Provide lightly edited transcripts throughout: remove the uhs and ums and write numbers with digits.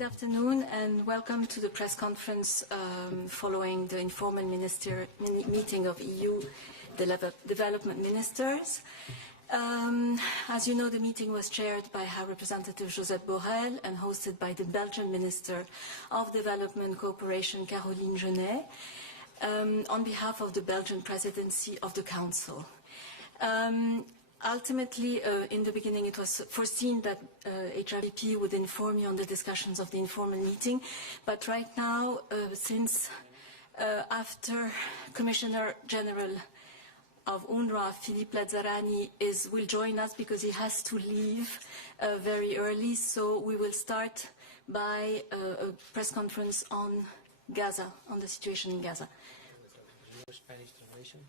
Good afternoon and welcome to the press conference following the informal meeting of EU development ministers. As you know, the meeting was chaired by High Representative Josep Borrell and hosted by the Belgian Minister of Development Cooperation, Caroline Genet, on behalf of the Belgian Presidency of the Council. Ultimately, in the beginning, it was foreseen that HRVP would inform you on the discussions of the informal meeting. But right now, since after Commissioner General of UNRWA, Philippe Lazzarani, will join us because he has to leave very early. So we will start by a press conference on Gaza, on the situation in Gaza. Spanish translation?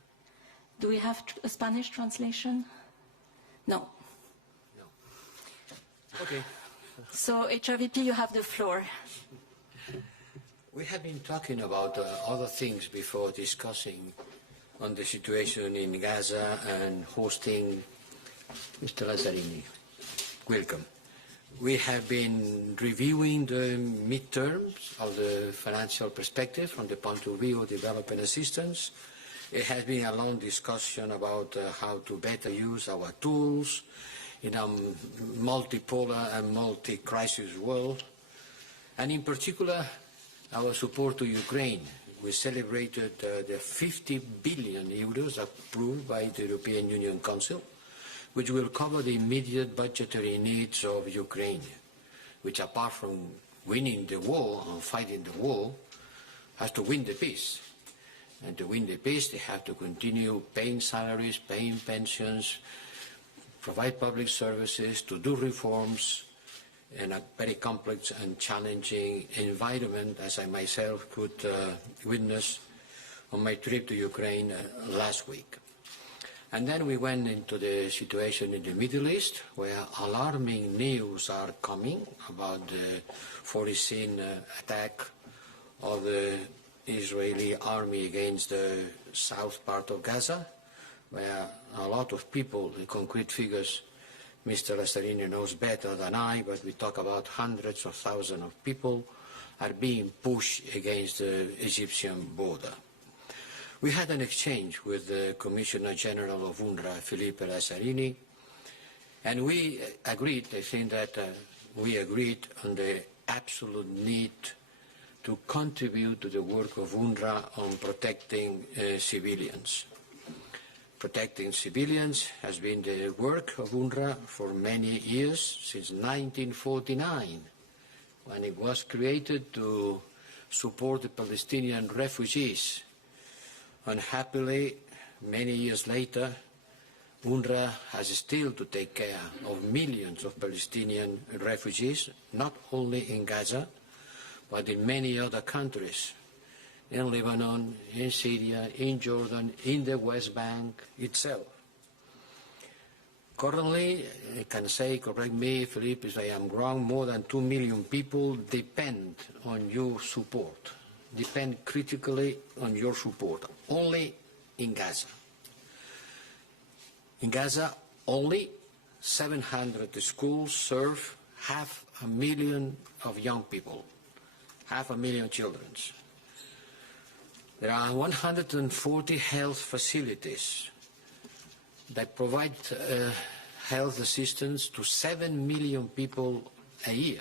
Do we have a Spanish translation? No. No. Okay. So, HRVP, you have the floor. We have been talking about other things before discussing on the situation in Gaza and hosting Mr. Lazzarini. Welcome. We have been reviewing the midterms of the financial perspective from the point of view of development assistance. It has been a long discussion about how to better use our tools in a multipolar and multi-crisis world, and in particular, our support to Ukraine. We celebrated the 50 billion euros approved by the European Union Council, which will cover the immediate budgetary needs of Ukraine, which, apart from winning the war and fighting the war, has to win the peace. And to win the peace, they have to continue paying salaries, paying pensions, provide public services, to do reforms in a very complex and challenging environment, as I myself could witness on my trip to Ukraine last week. And then we went into the situation in the Middle East, where alarming news are coming about the foreseen attack of the Israeli army against the south part of Gaza, where a lot of people, the concrete figures, Mr. Lazzarini knows better than I, but we talk about hundreds of thousands of people are being pushed against the Egyptian border. We had an exchange with the Commissioner General of UNRWA, Philippe Lazzarini, and we agreed, I think that we agreed on the absolute need to contribute to the work of UNRWA on protecting civilians. Protecting civilians has been the work of UNRWA for many years, since 1949, when it was created to support the Palestinian refugees. Unhappily, many years later, UNRWA has still to take care of millions of Palestinian refugees, not only in Gaza, but in many other countries, in Lebanon, in Syria, in Jordan, in the West Bank itself. Currently, I can say, correct me, Philippe, if I am wrong, more than 2 million people depend on your support, depend critically on your support, only in Gaza. In Gaza, only 700 schools serve 500,000 of young people. 500,000 children. There are 140 health facilities that provide health assistance to 7 million people a year.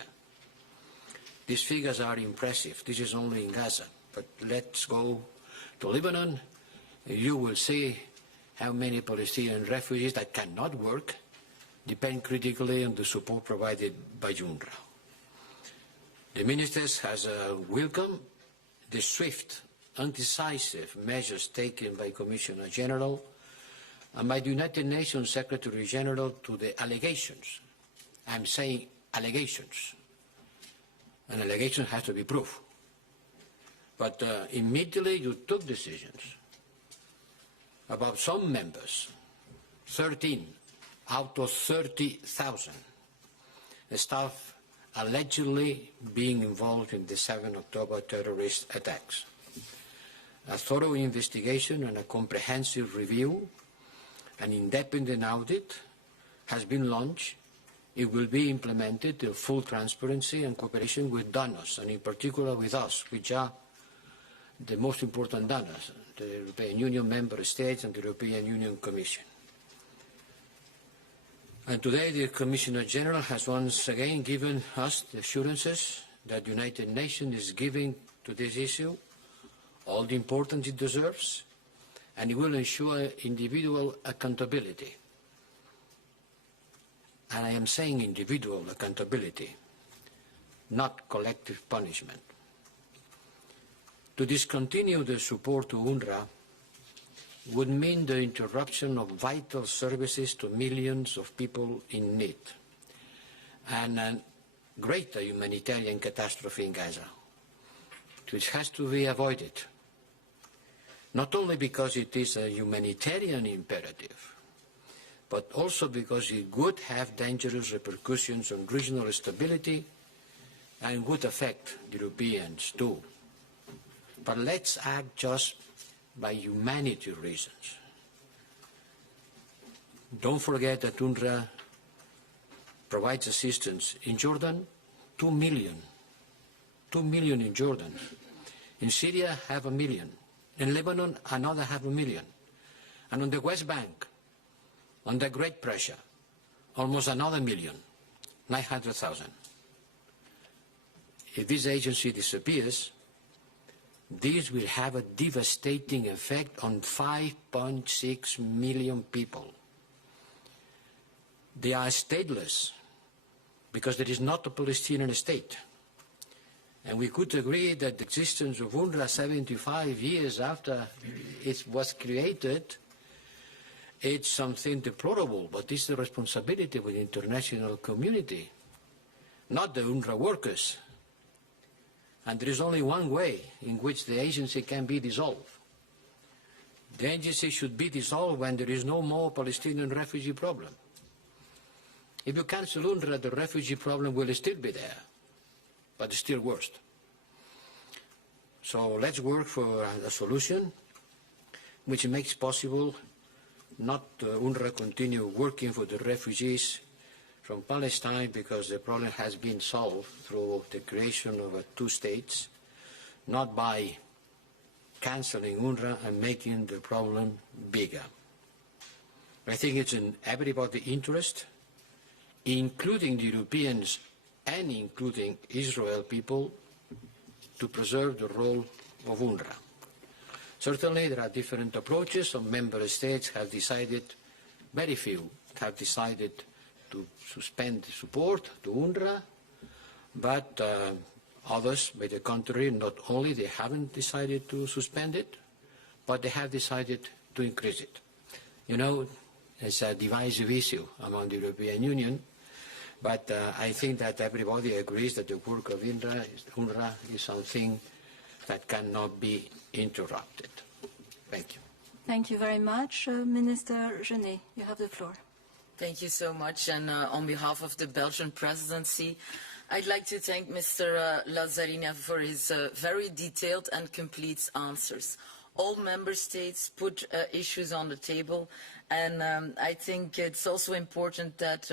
These figures are impressive. This is only in Gaza. But let's go to Lebanon. You will see how many Palestinian refugees that cannot work depend critically on the support provided by UNRWA. The ministers has welcomed the swift and decisive measures taken by Commissioner General and by the United Nations Secretary General to the allegations. I'm saying allegations. An allegation has to be proved. But immediately you took decisions about some members, 13 out of 30,000 staff allegedly being involved in the 7 October terrorist attacks. A thorough investigation and a comprehensive review, an independent audit, has been launched it will be implemented in full transparency and cooperation with donors, and in particular with us, which are the most important donors, the European Union member states and the European Union Commission. And today the Commissioner General has once again given us the assurances that the United Nations is giving to this issue all the importance it deserves, and it will ensure individual accountability. And I am saying individual accountability, not collective punishment. To discontinue the support to UNRWA would mean the interruption of vital services to millions of people in need, and a greater humanitarian catastrophe in Gaza, which has to be avoided, not only because it is a humanitarian imperative, but also because it would have dangerous repercussions on regional stability and would affect the Europeans too. But let's act just by humanity reasons. Don't forget that UNRWA provides assistance in Jordan, 2 million. 2 million in Jordan. In Syria, 500,000. In Lebanon, another 500,000. And on the West Bank, under great pressure, almost another million, 900,000. If this agency disappears, this will have a devastating effect on 5.6 million people. They are stateless because there is not a Palestinian state. And we could agree that the existence of UNRWA 75 years after it was created, it's something deplorable, but it's the responsibility of the international community, not the UNRWA workers. And there is only one way in which the agency can be dissolved. The agency should be dissolved when there is no more Palestinian refugee problem. If you cancel UNRWA, the refugee problem will still be there, but still worse. So let's work for a solution which makes possible not UNRWA continue working for the refugees from Palestine because the problem has been solved through the creation of two states, not by cancelling UNRWA and making the problem bigger. I think it's in everybody's interest, including the Europeans and including Israel people, to preserve the role of UNRWA. Certainly there are different approaches. Some member states have decided, very few have decided to suspend support to UNRWA, but others, by the contrary, not only they haven't decided to suspend it, but they have decided to increase it. You know, it's a divisive issue among the European Union, but I think that everybody agrees that the work of UNRWA is something that cannot be interrupted. Thank you. Thank you very much. Minister Genet, you have the floor. Thank you so much, and on behalf of the Belgian presidency, I'd like to thank Mr. Lazzarini for his very detailed and complete answers. All member states put issues on the table, and I think it's also important that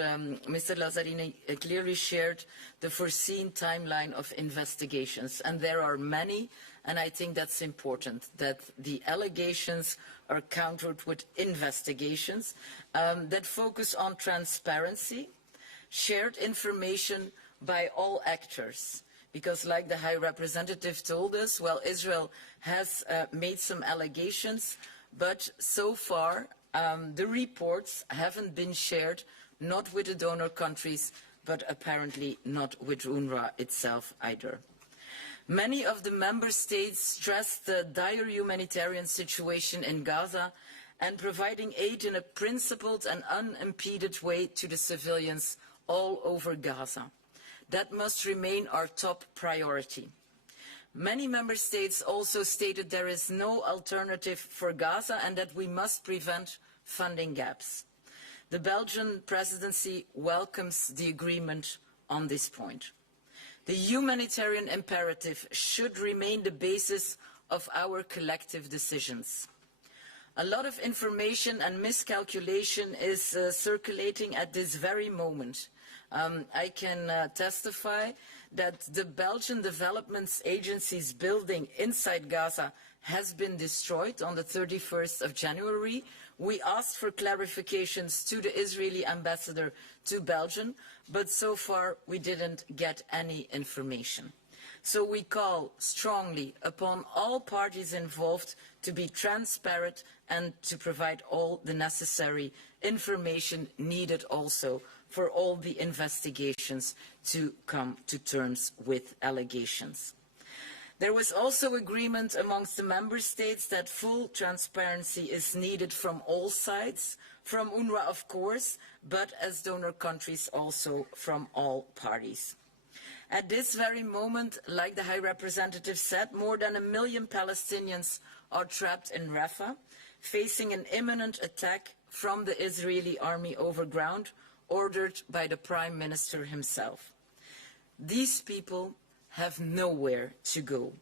Mr. Lazzarini clearly shared the foreseen timeline of investigations, and there are many, and I think that's important, that the allegations are countered with investigations that focus on transparency, shared information by all actors. Because like the High Representative told us, well, Israel has made some allegations, but so far the reports haven't been shared, not with the donor countries, but apparently not with UNRWA itself either. Many of the member states stressed the dire humanitarian situation in Gaza and providing aid in a principled and unimpeded way to the civilians all over Gaza. That must remain our top priority. Many member states also stated there is no alternative for Gaza and that we must prevent funding gaps. The Belgian presidency welcomes the agreement on this point. The humanitarian imperative should remain the basis of our collective decisions. A lot of information and miscalculation is circulating at this very moment. I can testify that the Belgian Development Agency's building inside Gaza has been destroyed on the 31st of January. We asked for clarifications to the Israeli ambassador to Belgium, but so far we didn't get any information. So we call strongly upon all parties involved to be transparent and to provide all the necessary information needed also for all the investigations to come to terms with allegations. There was also agreement amongst the member states that full transparency is needed from all sides, from UNRWA of course, but as donor countries also from all parties. At this very moment, like the High Representative said, more than 1 million Palestinians are trapped in Rafah, facing an imminent attack from the Israeli army over ground, ordered by the Prime Minister himself. These people have nowhere to go,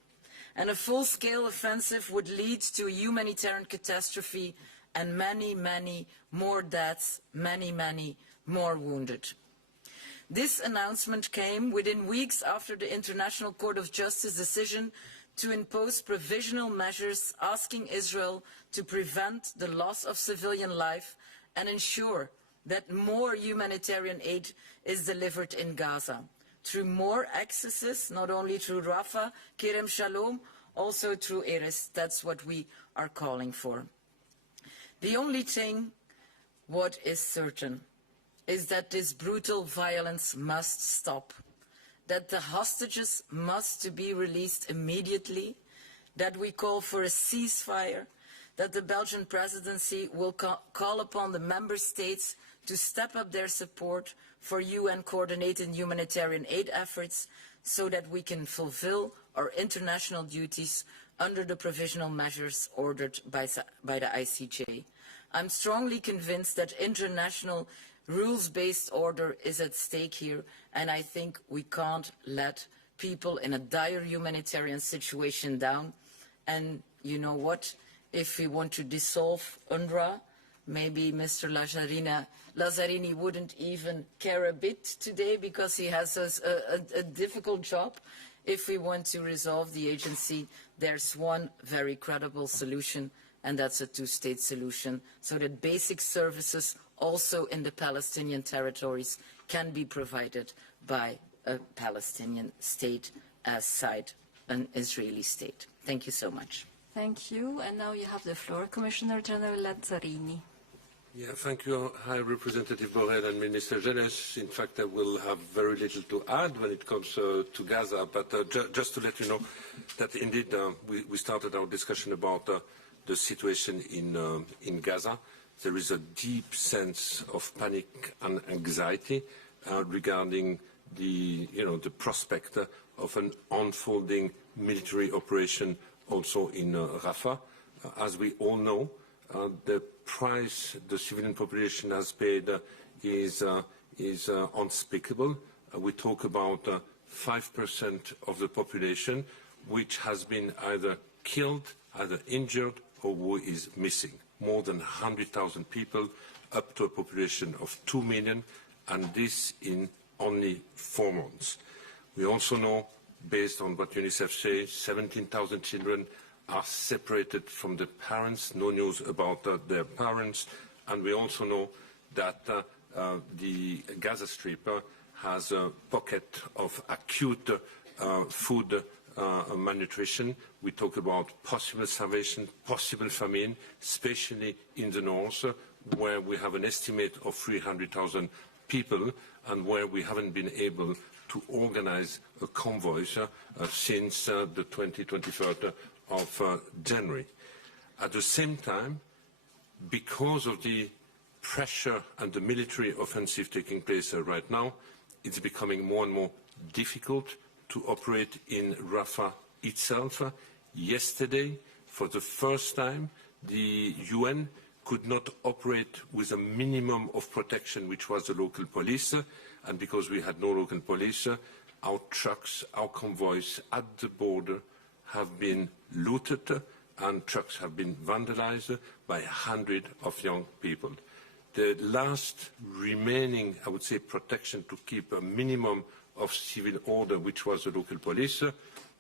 and a full-scale offensive would lead to a humanitarian catastrophe and many, many more deaths, many, many more wounded. This announcement came within weeks after the International Court of Justice decision to impose provisional measures asking Israel to prevent the loss of civilian life and ensure that more humanitarian aid is delivered in Gaza through more accesses, not only through Rafah, Kerem Shalom, also through Erez. That's what we are calling for. The only thing what is certain is that this brutal violence must stop, that the hostages must be released immediately, that we call for a ceasefire, that the Belgian presidency will call upon the member states to step up their support for UN-coordinated humanitarian aid efforts so that we can fulfill our international duties under the provisional measures ordered by the ICJ. I'm strongly convinced that international rules-based order is at stake here, and I think we can't let people in a dire humanitarian situation down. And you know what? If we want to dissolve UNRWA, maybe Mr. Lazzarini wouldn't even care a bit today because he has a difficult job. If we want to resolve the agency, there's one very credible solution, and that's a two-state solution, so that basic services also in the Palestinian territories can be provided by a Palestinian state aside an Israeli state. Thank you so much. Thank you. And now you have the floor, Commissioner General Lazzarini. Yeah, thank you, High Representative Borrell and Minister Jenes. In fact, I will have very little to add when it comes to Gaza, but just to let you know that indeed we started our discussion about the situation in Gaza. There is a deep sense of panic and anxiety regarding the prospect of an unfolding military operation also in Rafah. As we all know, the price the civilian population has paid is unspeakable. We talk about 5% of the population which has been either killed, either injured, or who is missing. More than 100,000 people, up to a population of 2 million, and this in only 4 months. We also know, based on what UNICEF says, 17,000 children are separated from the parents, no news about their parents, and we also know that the Gaza Strip has a pocket of acute food malnutrition. We talk about possible starvation, possible famine, especially in the north, where we have an estimate of 300,000 people and where we haven't been able to organize a convoy since the 23rd of January. At the same time, because of the pressure and the military offensive taking place right now, it's becoming more and more difficult to operate in Rafah itself. Yesterday, for the first time, the UN could not operate with a minimum of protection, which was the local police. And because we had no local police, our trucks, our convoys at the border have been looted and trucks have been vandalized by hundreds of young people. the last remaining, I would say, protection to keep a minimum of civil order, which was the local police,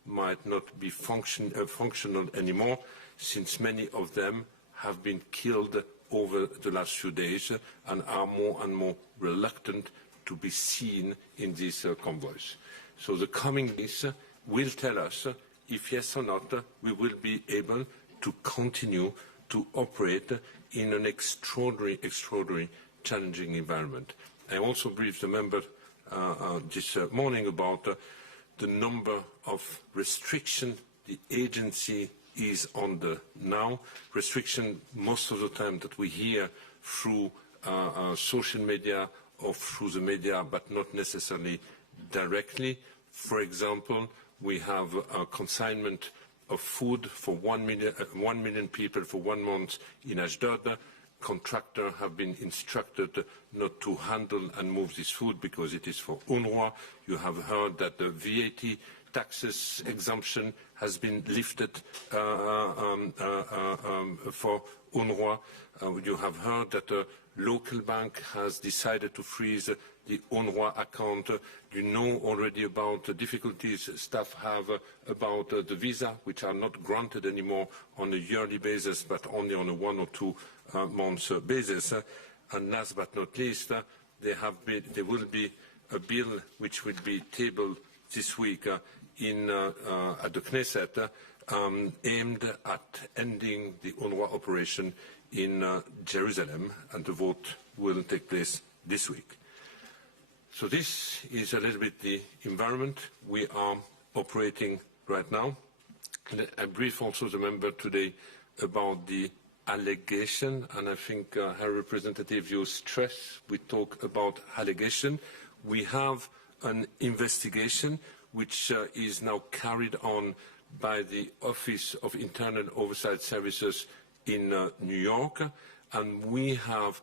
might not be functional anymore, since many of them have been killed over the last few days and are more and more reluctant to be seen in these convoys. So the coming days will tell us if yes or not we will be able to continue to operate in an extraordinary challenging environment. I also briefed the member this morning about the number of restrictions the agency is under now. Restriction most of the time that we hear through social media or through the media, but not necessarily directly. For example, we have a consignment of food for 1 million people for 1 month in Ashdod. Contractors have been instructed not to handle and move this food because it is for UNRWA. You have heard that the VAT taxes exemption has been lifted for UNRWA. You have heard that a local bank has decided to freeze the UNRWA account. You know already about the difficulties staff have about the visa, which are not granted anymore on a yearly basis, but only on a 1 or 2 months basis. And last but not least, there will be a bill which will be tabled this week at the Knesset, aimed at ending the UNRWA operation in Jerusalem, and the vote will take place this week. So this is a little bit the environment we are operating right now. And I brief also the member today about the allegation, and I think, High Representative, you stress we talk about allegation. We have an investigation which is now carried on by the Office of Internal Oversight Services in New York, and we have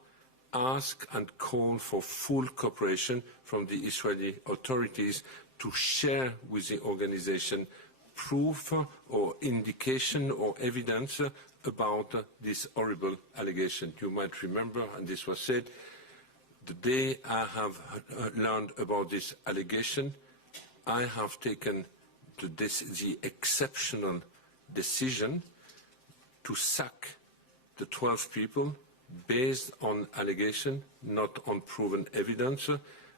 asked and called for full cooperation from the Israeli authorities to share with the organization proof or indication or evidence about this horrible allegation. You might remember, and this was said, the day I have learned about this allegation, I have taken the exceptional decision to sack the 12 people based on allegation, not on proven evidence,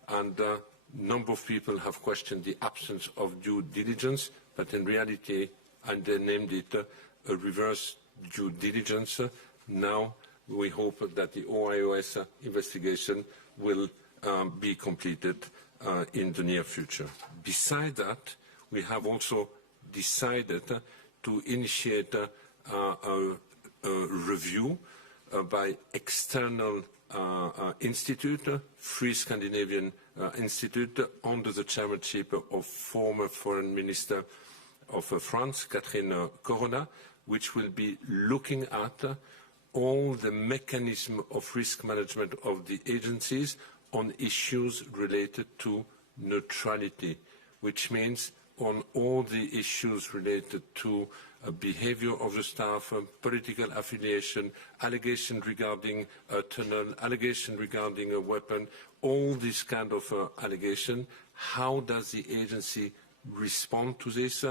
and a number of people have questioned the absence of due diligence, but in reality, and they named it a reverse due diligence. Now we hope that the OIOS investigation will be completed in the near future. Besides that, we have also decided to initiate a review by external institute, Free Scandinavian Institute, under the chairmanship of former Foreign Minister of France, Catherine Corona, which will be looking at all the mechanism of risk management of the agencies on issues related to neutrality, which means on all the issues related to behavior of the staff, political affiliation, allegation regarding a tunnel, allegation regarding a weapon, all this kind of allegation. How does the agency respond to this?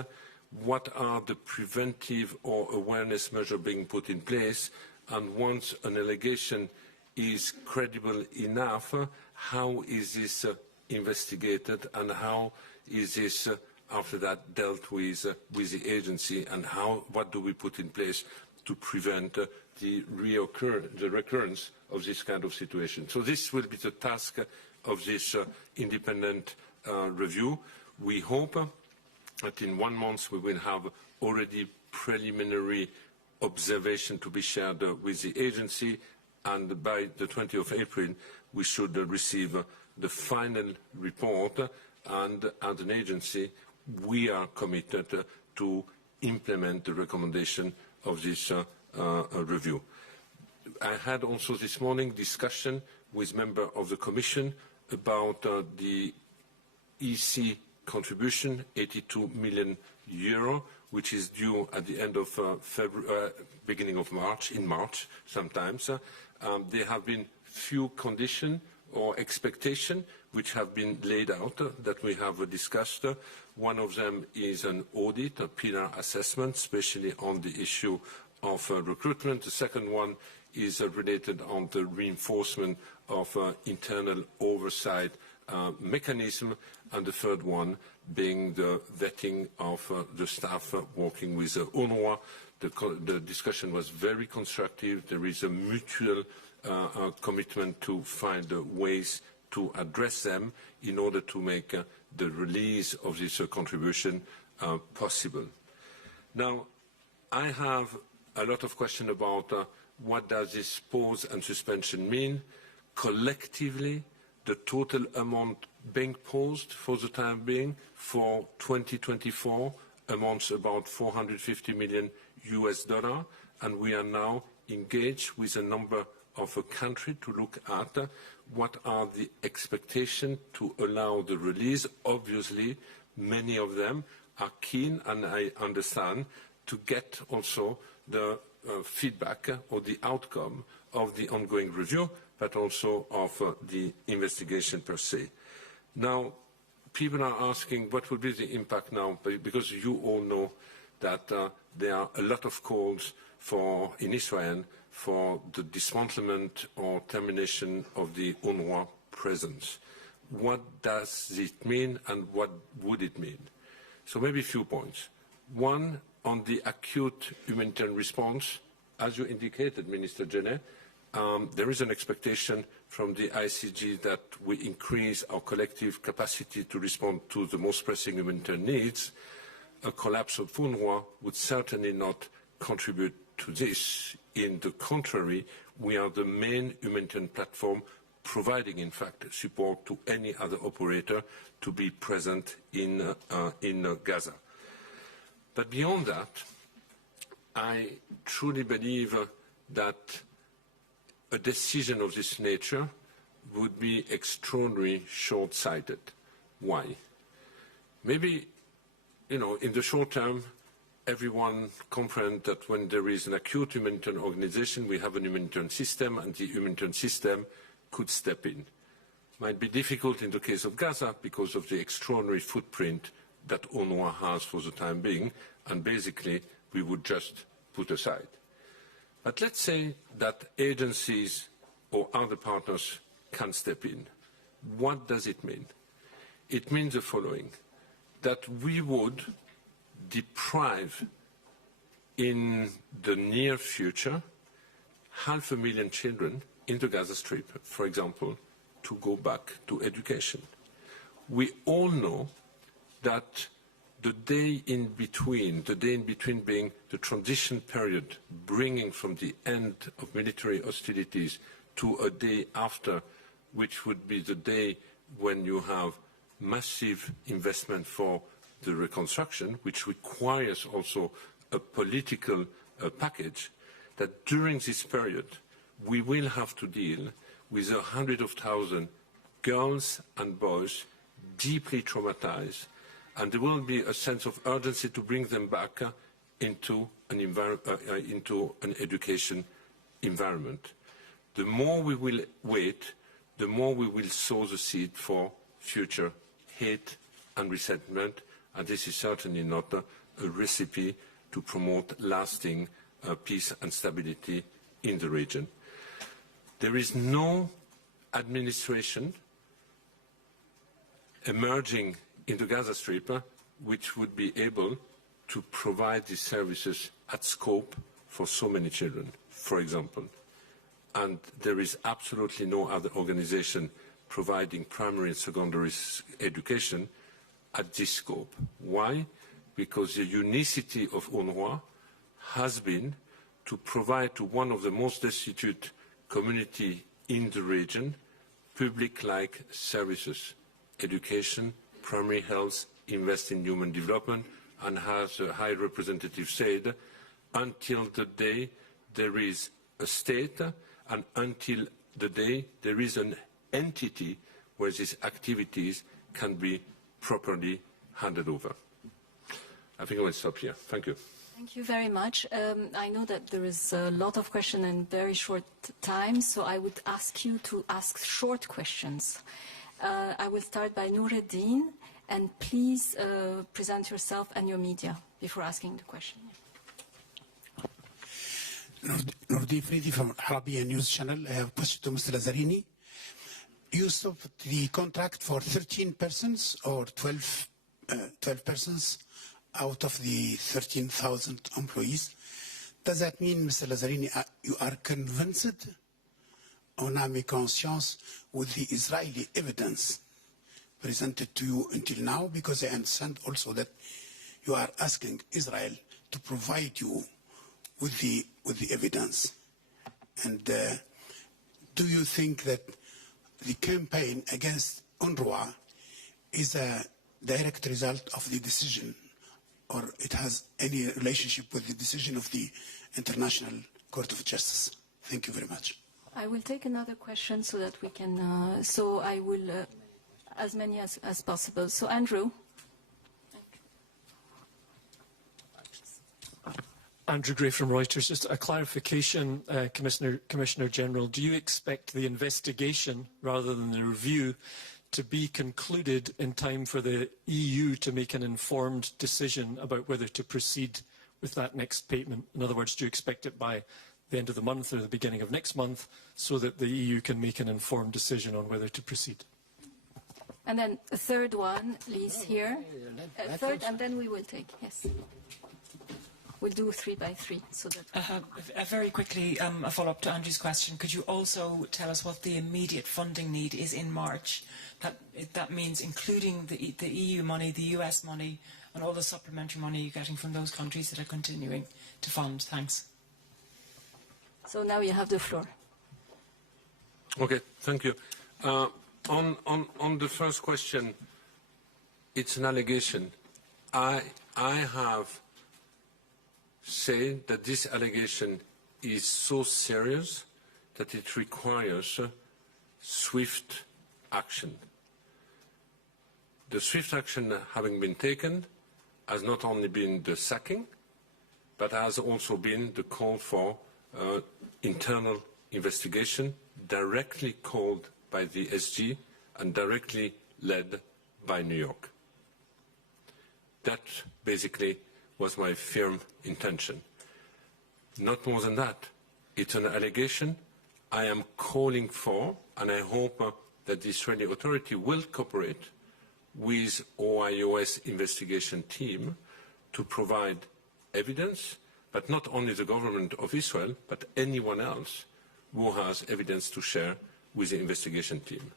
What are the preventive or awareness measures being put in place? And once an allegation is credible enough, how is this investigated, and how is this after that dealt with the agency, and what do we put in place to prevent the recurrence of this kind of situation? So this will be the task of this independent review. We hope that in 1 month we will have already preliminary observation to be shared with the agency, and by the 20th of April we should receive the final report, and as an agency we are committed to implement the recommendation of this review. I had also this morning discussion with members of the Commission about the EC contribution, €82 million, which is due at the end of beginning of March, in March sometimes. There have been few conditions or expectations which have been laid out that we have discussed. One of them is an audit, a pillar assessment, especially on the issue of recruitment. The second one is related on the reinforcement of internal oversight mechanism, and the third one being the vetting of the staff working with UNRWA. The discussion was very constructive. There is a mutual commitment to find ways to address them in order to make the release of this contribution possible. Now, I have a lot of questions about what does this pause and suspension mean. Collectively, the total amount being paused for the time being for 2024 amounts about $450 million, and we are now engaged with a number of a country to look at what are the expectations to allow the release. Obviously, many of them are keen, and I understand, to get also the feedback or the outcome of the ongoing review, but also of the investigation per se. Now, people are asking what will be the impact now, because you all know that there are a lot of calls in Israel for the dismantlement or termination of the UNRWA presence. What does it mean, and what would it mean? So maybe a few points. One, on the acute humanitarian response, as you indicated, Minister Genet, there is an expectation from the ICG that we increase our collective capacity to respond to the most pressing humanitarian needs. A collapse of UNRWA would certainly not contribute to this. In the contrary, we are the main humanitarian platform providing, in fact, support to any other operator to be present in Gaza. But beyond that, I truly believe that a decision of this nature would be extraordinarily short-sighted. Why? Maybe, in the short term, everyone comprehends that when there is an acute humanitarian organization, we have a humanitarian system, and the humanitarian system could step in. Might be difficult in the case of Gaza because of the extraordinary footprint that UNRWA has for the time being, and basically we would just put aside. But let's say that agencies or other partners can step in. What does it mean? It means the following, that we would deprive in the near future 500,000 children in the Gaza Strip, for example, to go back to education. We all know that the day in between being the transition period, bringing from the end of military hostilities to a day after, which would be the day when you have massive investment for the reconstruction, which requires also a political package, that during this period we will have to deal with 100,000 girls and boys deeply traumatized, and there will be a sense of urgency to bring them back into an education environment. The more we will wait, the more we will sow the seed for future hate and resentment, and this is certainly not a recipe to promote lasting peace and stability in the region. There is no administration emerging in the Gaza Strip which would be able to provide these services at scope for so many children, for example. And there is absolutely no other organization providing primary and secondary education at this scope. Why? Because the unicity of UNRWA has been to provide to one of the most destitute communities in the region public-like services, education, primary health, invest in human development, and as the High Representative said, until the day there is a state and until the day there is an entity where these activities can be properly handed over. I think I will stop here. Thank you. Thank you very much. I know that there is a lot of questions in very short time, so I would ask you to ask short questions. I will start by Nuruddin, and please present yourself and your media before asking the question. Nuruddin Fridi from Arabian News Channel. I have a question to Mr. Lazzarini. You stopped the contract for 13 persons or 12 persons out of the 13,000 employees. Does that mean, Mr. Lazzarini, you are convinced on âme et conscience with the Israeli evidence presented to you until now? Because I understand also that you are asking Israel to provide you with the evidence. And do you think that the campaign against UNRWA is a direct result of the decision, or it has any relationship with the decision of the International Court of Justice? Thank you very much. I will take another question so that we can, so I will, as many as possible. So Andrew. Andrew Gray from Reuters. Just a clarification, Commissioner General. Do you expect the investigation, rather than the review, to be concluded in time for the EU to make an informed decision about whether to proceed with that next payment? In other words, do you expect it by the end of the month or the beginning of next month so that the EU can make an informed decision on whether to proceed? And then a third one, Liz, here. Third, and then we will take, yes. We'll do 3 by 3. So that very quickly, a follow-up to Andrew's question. Could you also tell us what the immediate funding need is in March? That means including the EU money, the US money, and all the supplementary money you're getting from those countries that are continuing to fund. Thanks. So now you have the floor. Okay, thank you. On the first question, it's an allegation. I have said that this allegation is so serious that it requires swift action. The swift action having been taken has not only been the sacking, but has also been the call for internal investigation directly called by the SG and directly led by New York. That basically was my firm intention. Not more than that. It's an allegation I am calling for, and I hope that the Israeli authority will cooperate with OIOS investigation team to provide evidence, but not only the government of Israel, but anyone else who has evidence to share with the investigation team.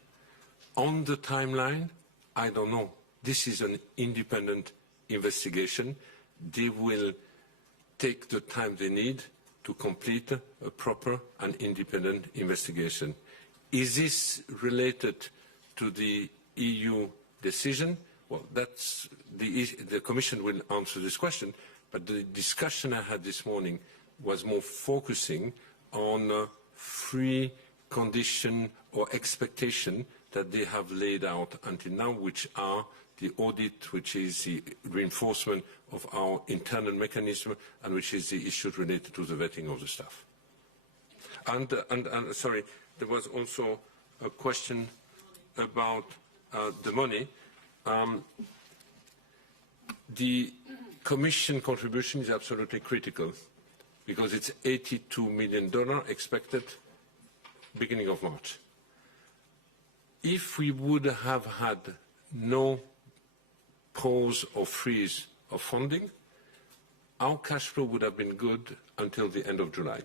On the timeline, I don't know. This is an independent investigation. They will take the time they need to complete a proper and independent investigation. Is this related to the EU decision? Well, that's the Commission will answer this question, but the discussion I had this morning was more focusing on free condition or expectation that they have laid out until now, which are the audit, which is the reinforcement of our internal mechanism, and which is the issues related to the vetting of the staff. And sorry, there was also a question about the money. The Commission contribution is absolutely critical because it's $82 million expected beginning of March. If we would have had no pause or freeze of funding, our cash flow would have been good until the end of July.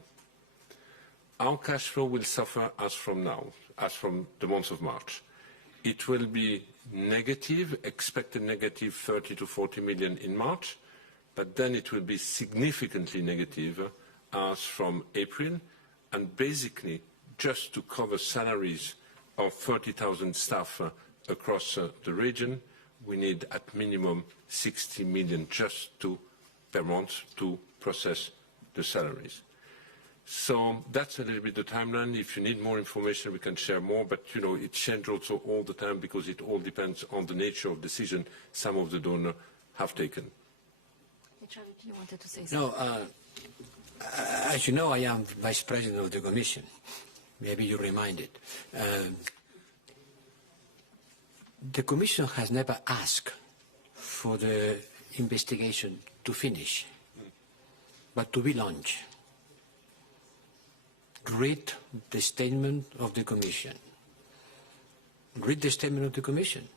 Our cash flow will suffer as from now, as from the month of March. It will be negative, expected negative 30 to 40 million in March, but then it will be significantly negative as from April, and basically just to cover salaries of 30,000 staff across the region, we need at minimum 60 million just per month to process the salaries. So that's a little bit the timeline. If you need more information, we can share more, but you know, it changes also all the time because it all depends on the nature of decision some of the donors have taken. HRVP, you wanted to say something? No, as you know, I am Vice President of the Commission. Maybe you reminded. The Commission has never asked for the investigation to finish, but to be launched. Read the statement of the Commission. Read the statement of the Commission.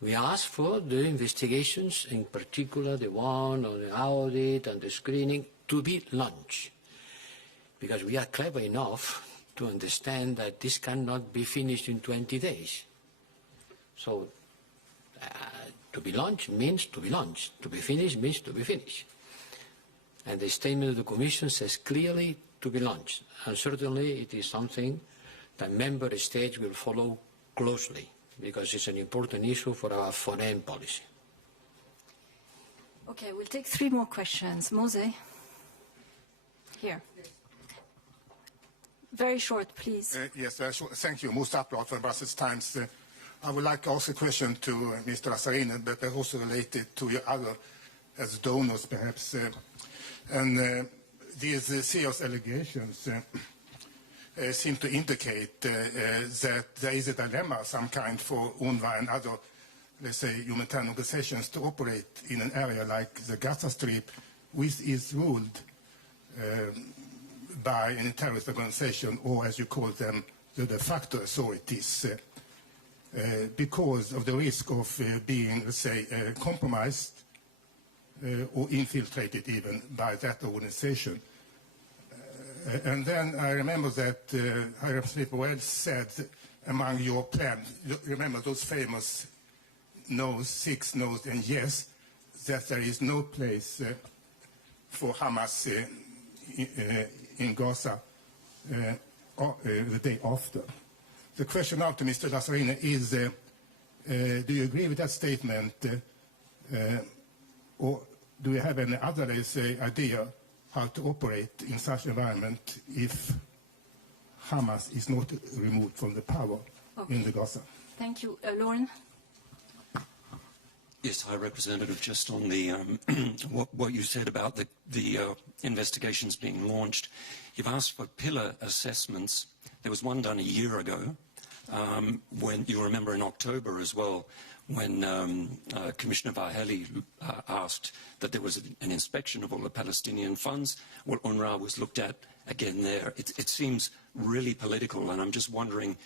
We asked for the investigations, in particular the one on the audit and the screening, to be launched. Because we are clever enough to understand that this cannot be finished in 20 days. So, to be launched means to be launched. To be finished means to be finished. And the statement of the Commission says clearly to be launched. And certainly it is something that member states will follow closely, because it's an important issue for our foreign policy. Okay, we'll take 3 more questions. Mose? Here. Very short, please. Yes, thank you. Musa Upload from Brussels Times. I would like to ask a question to Mr. Lazzarini, but also related to your other, as donors perhaps. These serious allegations seem to indicate that there is a dilemma of some kind for UNRWA and other, let's say, humanitarian organizations to operate in an area like the Gaza Strip, which is ruled by a terrorist organization, or as you call them, the de facto authorities, because of the risk of being, let's say, compromised or infiltrated even by that organization. And then I remember that High Representative Borrell said among your plans, remember those famous no's, 6 no's and yes, that there is no place for Hamas in Gaza the day after. The question now to Mr. Lazzarini is, do you agree with that statement, or do you have any other, let's say, idea how to operate in such an environment if Hamas is not removed from the power in the Gaza? Thank you. Lauren? Yes, High Representative, just on the what you said about the investigations being launched. You've asked for pillar assessments. There was one done a year ago, when you remember in October as well, when Commissioner Vaheli asked that there was an inspection of all the Palestinian funds. Well, UNRWA was looked at again there. It seems really political, and I'm just wondering,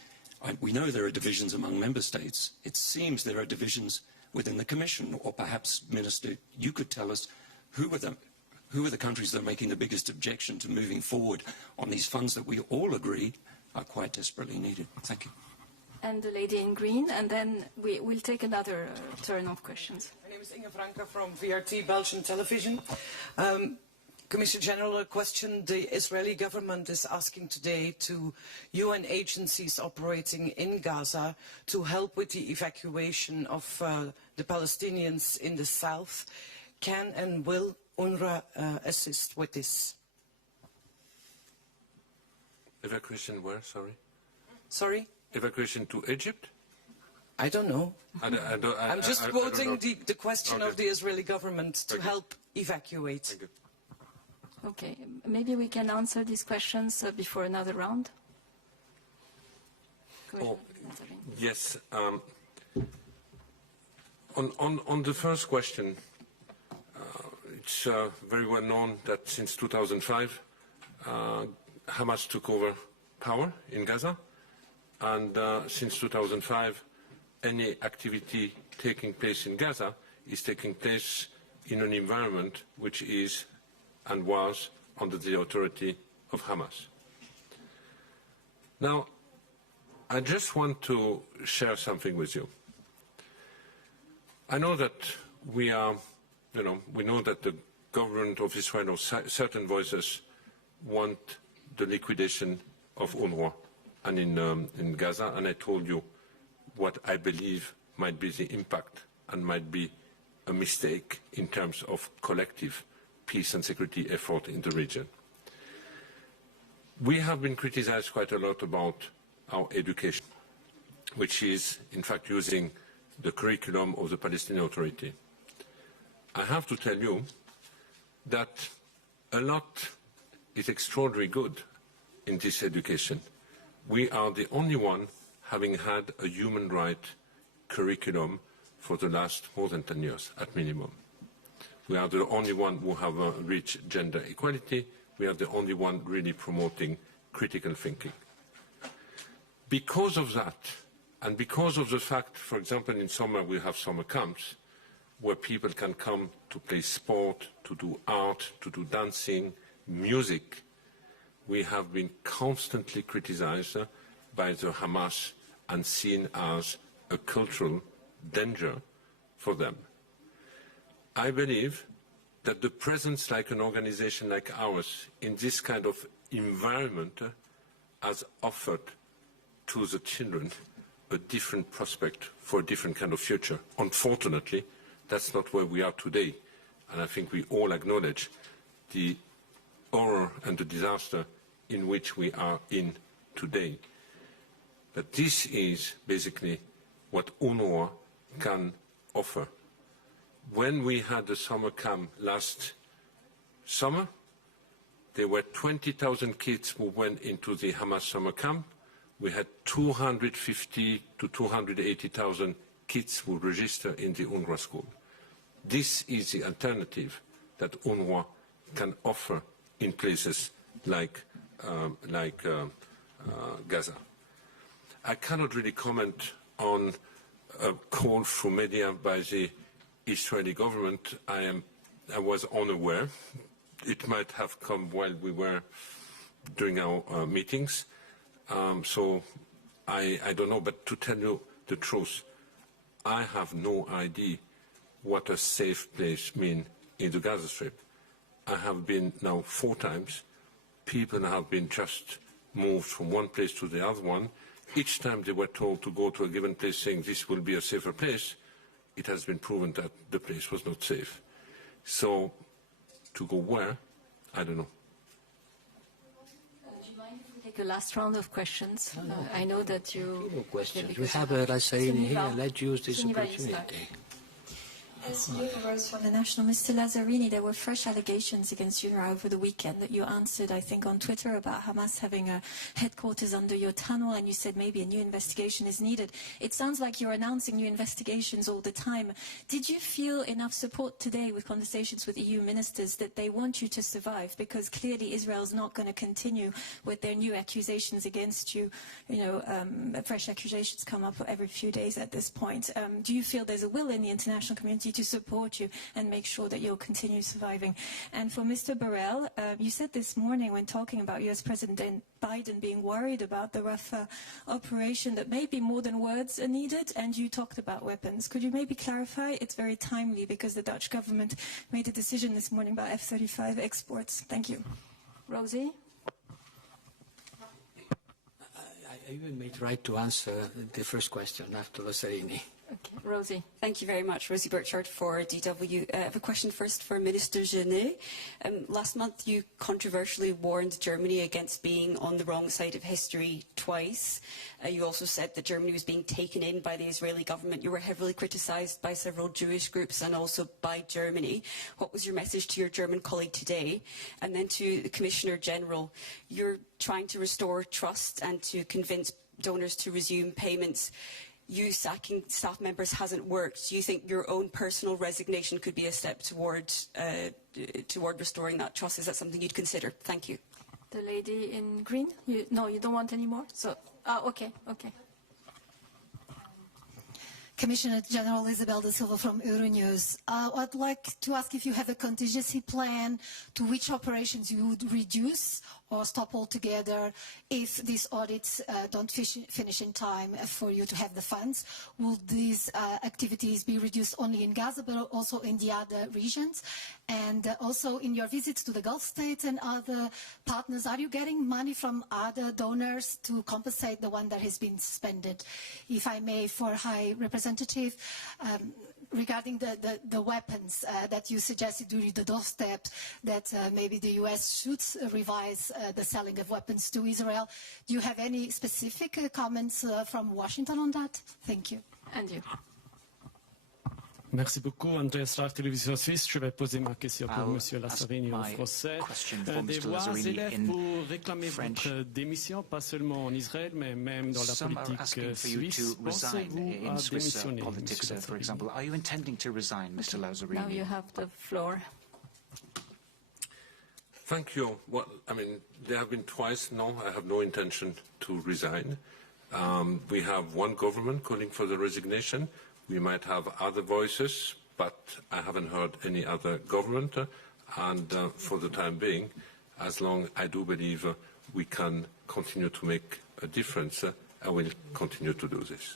we know there are divisions among member states. It seems there are divisions within the Commission, or perhaps, Minister, you could tell us who are the countries that are making the biggest objection to moving forward on these funds that we all agree are quite desperately needed. Thank you. And the lady in green, and then we'll take another turn of questions. My name is Inge Franke from VRT Belgian Television. Commissioner General, a question. The Israeli government is asking today to UN agencies operating in Gaza to help with the evacuation of the Palestinians in the south. Can and will UNRWA assist with this? Evacuation where, sorry? Sorry? Evacuation to Egypt? I don't know. I'm just quoting the question of the Israeli government to help evacuate. Thank you. Okay, maybe we can answer these questions before another round. Yes. On the first question, it's very well known that since 2005, Hamas took over power in Gaza, and since 2005, any activity taking place in Gaza is taking place in an environment which is and was under the authority of Hamas. Now, I just want to share something with you. I know that we know that the government of Israel or certain voices want the liquidation of UNRWA and in Gaza, and I told you what I believe might be the impact and might be a mistake in terms of collective peace and security effort in the region. We have been criticized quite a lot about our education, which is in fact using the curriculum of the Palestinian Authority. I have to tell you that a lot is extraordinarily good in this education. We are the only one having had a human rights curriculum for the last more than 10 years, at minimum. We are the only one who have reached gender equality. We are the only one really promoting critical thinking. Because of that, and because of the fact, for example, in summer we have summer camps where people can come to play sport, to do art, to do dancing, music, we have been constantly criticized by the Hamas and seen as a cultural danger for them. I believe that the presence like an organization like ours in this kind of environment has offered to the children a different prospect for a different kind of future. Unfortunately, that's not where we are today. And I think we all acknowledge the horror and the disaster in which we are in today. But this is basically what UNRWA can offer. When we had the summer camp last summer, there were 20,000 kids who went into the Hamas summer camp. We had 250 to 280,000 kids who registered in the UNRWA school. This is the alternative that UNRWA can offer in places like Gaza. I cannot really comment on a call through media by the Israeli government. I was unaware. It might have come while we were doing our meetings. So I don't know, but to tell you the truth, I have no idea what a safe place means in the Gaza Strip. I have been now 4 times. People have been just moved from one place to the other one. Each time they were told to go to a given place saying this will be a safer place, it has been proven that the place was not safe. So to go where, I don't know. Do you mind if we take a last round of questions? I know that you... No questions. We have Lazzarini here. Let's use this opportunity. As Rose from the National, Mr. Lazzarini, there were fresh allegations against UNRWA over the weekend that you answered, I think, on Twitter about Hamas having a headquarters under your tunnel, and you said maybe a new investigation is needed. It sounds like you're announcing new investigations all the time. Did you feel enough support today with conversations with EU ministers that they want you to survive? Because clearly Israel's not going to continue with their new accusations against you. Fresh accusations come up every few days at this point. Do you feel there's a will in the international community to support you and make sure that you'll continue surviving? And for Mr. Borrell, you said this morning when talking about US President Biden being worried about the Rafah operation that maybe more than words are needed, and you talked about weapons. Could you maybe clarify? It's very timely because the Dutch government made a decision this morning about F-35 exports. Thank you. Rosie? I even made right to answer the first question after Lazzarini. Okay, Rosie. Thank you very much. Rosie Burchard for DW. I have a question first for Minister Genet. Last month you controversially warned Germany against being on the wrong side of history twice. You also said that Germany was being taken in by the Israeli government. You were heavily criticised by several Jewish groups and also by Germany. What was your message to your German colleague today? And then to the Commissioner General, you're trying to restore trust and to convince donors to resume payments. You sacking staff members hasn't worked. Do you think your own personal resignation could be a step toward restoring that trust? Is that something you'd consider? Thank you. The lady in green? No, you don't want any more? So, okay. Commissioner General Isabel da Silva from Euronews. I'd like to ask if you have a contingency plan to which operations you would reduce or stop altogether if these audits don't finish in time for you to have the funds. Will these activities be reduced only in Gaza but also in the other regions? And also in your visits to the Gulf states and other partners, are you getting money from other donors to compensate the one that has been suspended? If I may, for High Representative, regarding the weapons that you suggested during the doorstep, that maybe the US should revise the selling of weapons to Israel. Do you have any specific comments from Washington on that? Thank you. And you. Merci beaucoup, Andreas Rath, Télévision Suisse. Je vais poser ma question pour M. Lazzarini en français. Des voix s'élèvent pour réclamer votre démission, pas seulement en Israël, mais même dans la politique suisse. Pensez-vous à démissionner, M. Lazzarini? Now you have the floor. Thank you. Well, I mean, there have been twice. No, I have no intention to resign. We have one government calling for the resignation. We might have other voices, but I haven't heard any other government. And for the time being, as long I do believe we can continue to make a difference, I will continue to do this.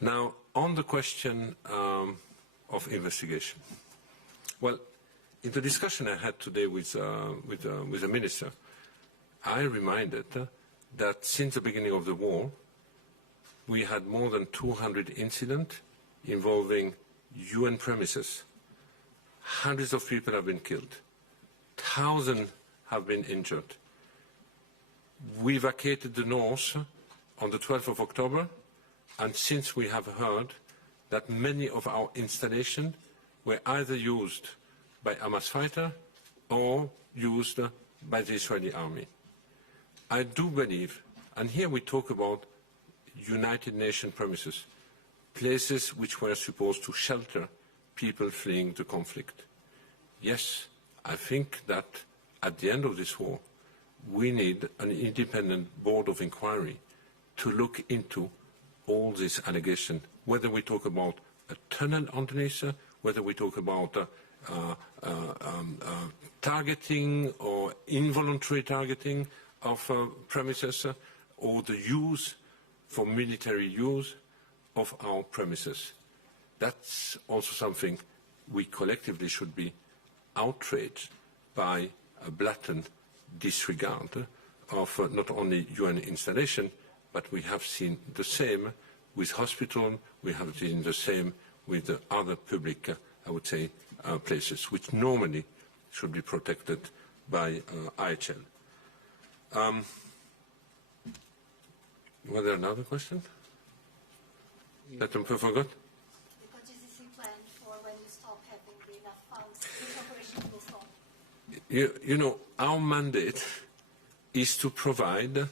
Now, on the question of investigation. Well, in the discussion I had today with the minister, I reminded that since the beginning of the war, we had more than 200 incidents involving UN premises. Hundreds of people have been killed. Thousands have been injured. We vacated the north on the 12th of October, and since we have heard that many of our installations were either used by Hamas fighters or used by the Israeli army. I do believe, and here we talk about United Nations premises, places which were supposed to shelter people fleeing the conflict. Yes, I think that at the end of this war, we need an independent board of inquiry to look into all these allegations, whether we talk about a tunnel underneath, whether we talk about targeting or involuntary targeting of premises, or the use for military use of our premises. That's also something we collectively should be outraged by a blatant disregard of not only UN installation, but we have seen the same with hospitals, we have seen the same with the other public, I would say, places, which normally should be protected by IHL. Was there another question? That I forgot? The contingency plan for when you stop having enough funds, which operations will stop? You know, our mandate is to provide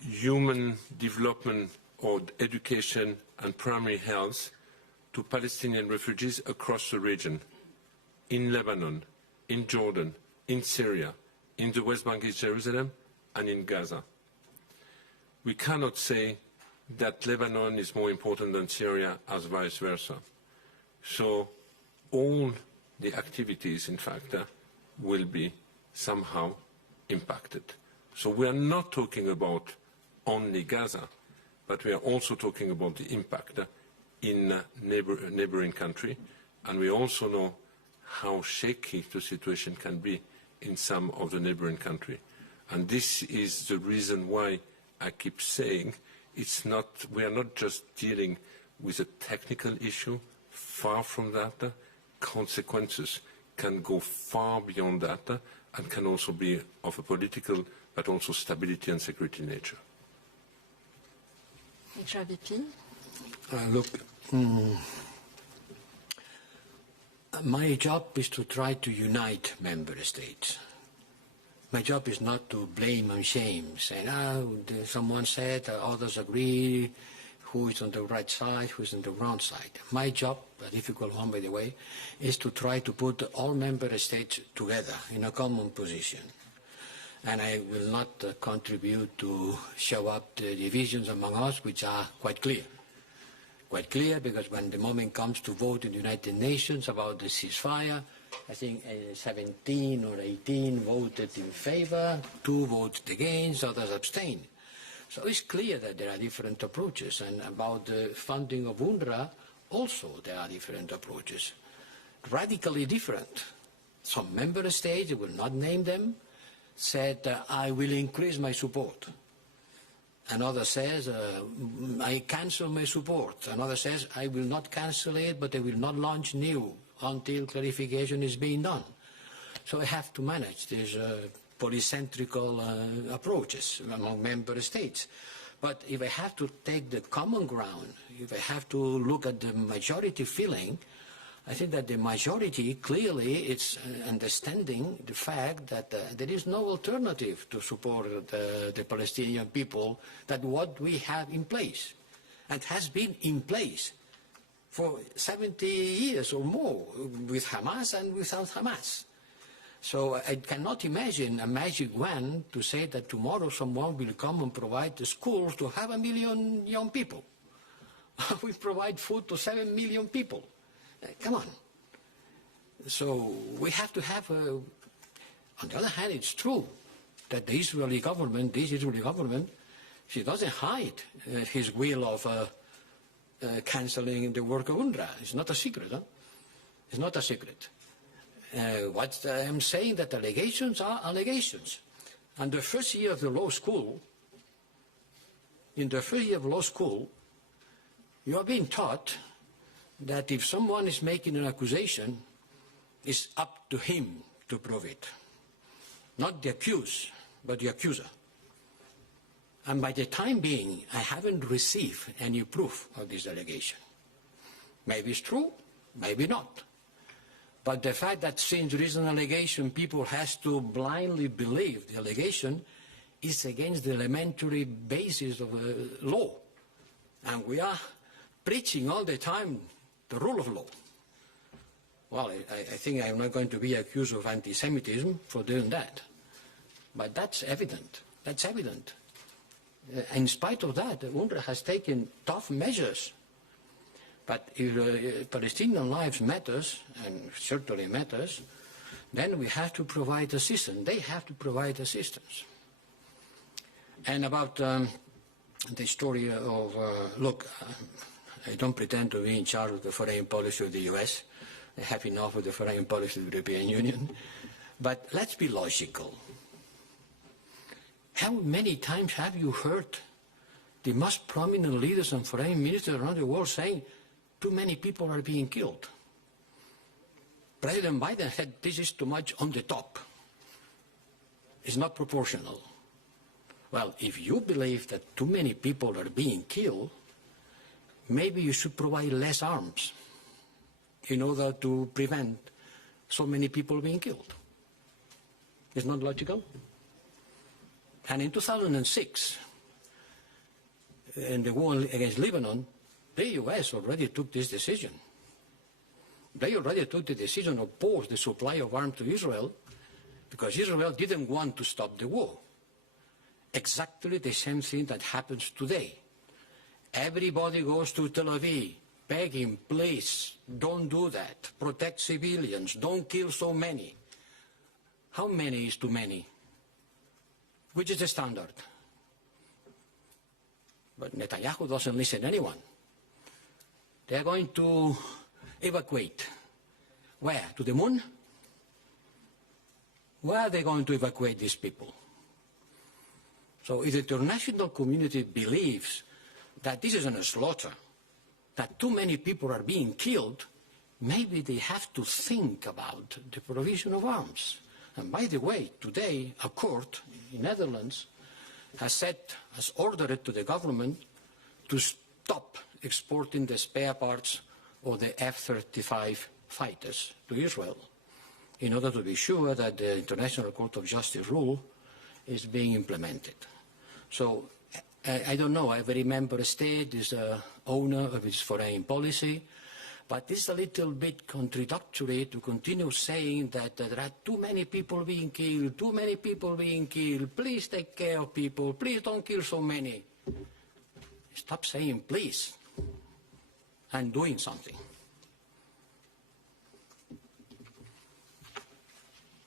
human development or education and primary health to Palestinian refugees across the region, in Lebanon, in Jordan, in Syria, in the West Bank, East Jerusalem, and in Gaza. We cannot say that Lebanon is more important than Syria, as vice versa. So all the activities, in fact, will be somehow impacted. So we are not talking about only Gaza, but we are also talking about the impact in neighboring country, and we also know how shaky the situation can be in some of the neighboring country. And this is the reason why I keep saying we are not just dealing with a technical issue. Far from that, consequences can go far beyond that and can also be of a political but also stability and security nature. HRVP? Look, my job is to try to unite member states. My job is not to blame and shame, saying, someone said, others agree, who is on the right side, who is on the wrong side. My job, a difficult one by the way, is to try to put all member states together in a common position. And I will not contribute to show up the divisions among us, which are quite clear. Quite clear, because when the moment comes to vote in the United Nations about the ceasefire, I think 17 or 18 voted in favor, 2 voted against, others abstained. So it's clear that there are different approaches. And about the funding of UNRWA, also there are different approaches, radically different. Some member states, I will not name them, said, I will increase my support. Another says, I cancel my support. Another says, I will not cancel it, but I will not launch new until clarification is being done. So I have to manage these polycentrical approaches among member states. But if I have to take the common ground, if I have to look at the majority feeling, I think that the majority clearly is understanding the fact that there is no alternative to support the Palestinian people than what we have in place and has been in place for 70 years or more with Hamas and without Hamas. So I cannot imagine a magic wand to say that tomorrow someone will come and provide the schools to have 1 million young people. We provide food to 7 million people. Come on. So we have to have, on the other hand, it's true that the Israeli government, she doesn't hide his will of cancelling the work of UNRWA. It's not a secret. Huh? It's not a secret. What I'm saying that allegations are allegations. And the first year of the law school, in the first year of law school, you are being taught that if someone is making an accusation, it's up to him to prove it. Not the accused, but the accuser. And by the time being, I haven't received any proof of this allegation. Maybe it's true, maybe not. But the fact that since there is an allegation, people have to blindly believe the allegation is against the elementary basis of law. And we are preaching all the time the rule of law. Well, I think I'm not going to be accused of anti-Semitism for doing that. But that's evident. That's evident. In spite of that, UNRWA has taken tough measures. But if Palestinian lives matters, and certainly matters, then we have to provide assistance. They have to provide assistance. And about the story of, look, I don't pretend to be in charge of the foreign policy of the US. I have enough of the foreign policy of the European Union. But let's be logical. How many times have you heard the most prominent leaders and foreign ministers around the world saying, too many people are being killed? President Biden said, this is too much on the top. It's not proportional. Well, if you believe that too many people are being killed, maybe you should provide less arms in order to prevent so many people being killed. It's not logical? And in 2006, in the war against Lebanon, the US already took this decision. They already took the decision to pause the supply of arms to Israel because Israel didn't want to stop the war. Exactly the same thing that happens today. Everybody goes to Tel Aviv begging, please, don't do that. Protect civilians. Don't kill so many. How many is too many? Which is the standard? But Netanyahu doesn't listen to anyone. They are going to evacuate. Where? To the moon? Where are they going to evacuate these people? So if the international community believes that this is a slaughter, that too many people are being killed, maybe they have to think about the provision of arms. And by the way, today a court in Netherlands has ordered to the government to stop exporting the spare parts of the F-35 fighters to Israel in order to be sure that the International Court of Justice rule is being implemented. So I don't know, every member state is the owner of its foreign policy, but it's a little bit contradictory to continue saying that there are too many people being killed, too many people being killed, please take care of people, please don't kill so many. Stop saying please and doing something.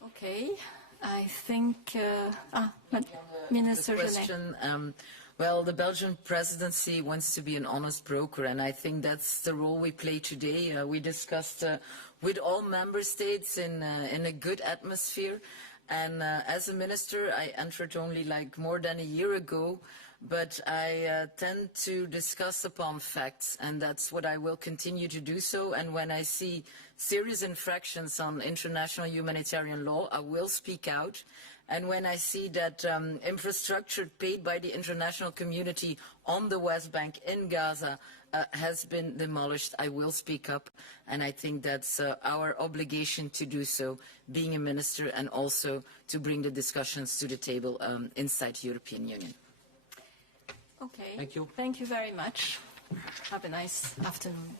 Okay, I think, Minister Genet. Well, the Belgian presidency wants to be an honest broker, and I think that's the role we play today. We discussed with all member states in a good atmosphere. And as a minister, I entered only like more than a year ago, but I tend to discuss upon facts, and that's what I will continue to do so. And when I see serious infractions on international humanitarian law, I will speak out. And when I see that infrastructure paid by the international community on the West Bank in Gaza has been demolished, I will speak up, and I think that's our obligation to do so, being a minister, and also to bring the discussions to the table inside the European Union. Okay. Thank you. Thank you very much. Have a nice afternoon.